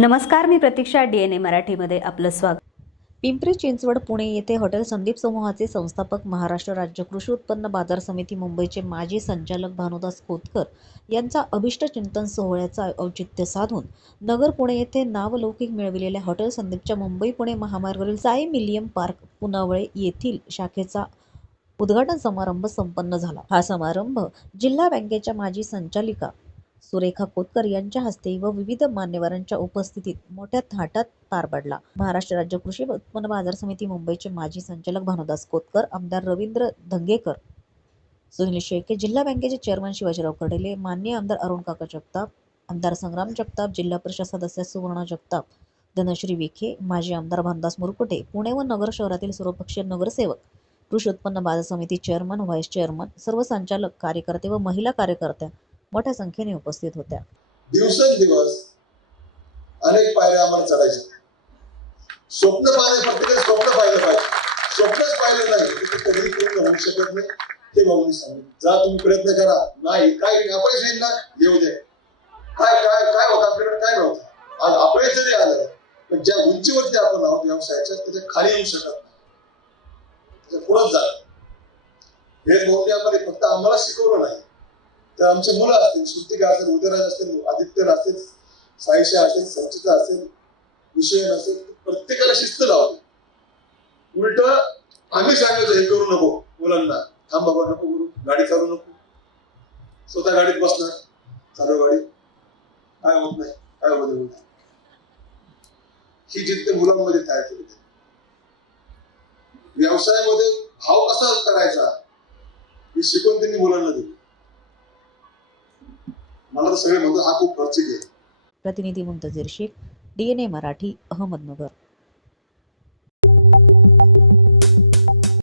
नमस्कार, मी प्रतीक्षा. DNA मराठीमध्ये आपलं स्वागत. पिंपरी चिंचवड पुणे येथे हॉटेल संदीप समूहाचे संस्थापक, महाराष्ट्र राज्य कृषी उत्पन्न बाजार समिती मुंबईचे माजी संचालक भानुदास खोतकर यांचा अभिष्ट चिंतन सोहळ्याचा औचित्य साधून नगर पुणे येथे नावलौकिक मिळविलेल्या हॉटेल संदीपच्या मुंबई पुणे महामार्गावरील साई मिलियम पार्क पुनावळे येथील शाखेचा उद्घाटन समारंभ संपन्न झाला। हा समारंभ जिल्हा बँकेच्या माजी संचालिका सुरेखा खोतकर यांच्या हस्ते व विविध मान्यवरांच्या उपस्थितीत मोठ्या थाटात पार पडला। महाराष्ट्र राज्य कृषी उत्पन्न बाजार समिती मुंबईचे माजी संचालक भानुदास खोतकर, आमदार रवींद्र धंगेकर, सुनील शेळके, जिल्हा बँकेचे चेअरमन शिवाजीराव कर्डिले, माननीय आमदार अरुण काका जगताप, आमदार संग्राम जगताप, जिल्हा परिषद सदस्य सुवर्णा जगताप, धनश्री विखे, माजी आमदार भानुदास मुरकुटे, पुणे व नगर शहरातील सर्वपक्षीय नगरसेवक, कृषी उत्पन्न बाजार समिती चेअरमन, व्हाईस चेअरमन, सर्व संचालक, कार्यकर्ते व महिला कार्यकर्त्या मोठ्या संख्येने उपस्थित होत्या। दिवसेंदिवस अनेक पायऱ्या आम्हाला चढायच्या। स्वप्न प्रत्येकाने स्वप्न पाहिलं पाहिजे। स्वप्नच पाहिलं नाही तर कधी पूर्ण होऊ शकत नाही, हे भाऊनी सांगितलं। जा तुम्ही प्रयत्न करा, नाही काय अपयश येईल ना, येऊ दे। काय काय काय होतं आपल्याकडे, काय नव्हतं। आज अपयश जरी आलं पण ज्या उंचीवरती आपण आहोत व्यवसायाच्या, त्याच्या खाली येऊ शकत नाही, त्याच्या पुढंच जा। हे भाऊनी आम्हाला फक्त आम्हाला शिकवलं नाही, तर आमचे मुलं असतील, सुस्तिका असेल, उदयराज असतील, आदित्य असेल, साईशा असेल, संचिता असेल, विषय असेल, प्रत्येकाला शिस्त लावली। उलट आम्ही सांगायचं हे करू नको मुलांना, थांब बाबा नको करू, गाडी चालू नको, स्वतः गाडीत बसणार, चालू गाडी, काय होत नाही, काय होत नाही, ही जिद्द मुलांमध्ये तयार केली। व्यवसायामध्ये भाव कसा करायचा ही शिकवण त्यांनी मुलांना दिली। मला तर सगळे म्हणतात हा खूप खर्चिक आहे। प्रतिनिधी मुंतजीर शेख, DNA मराठी, अहमदनगर।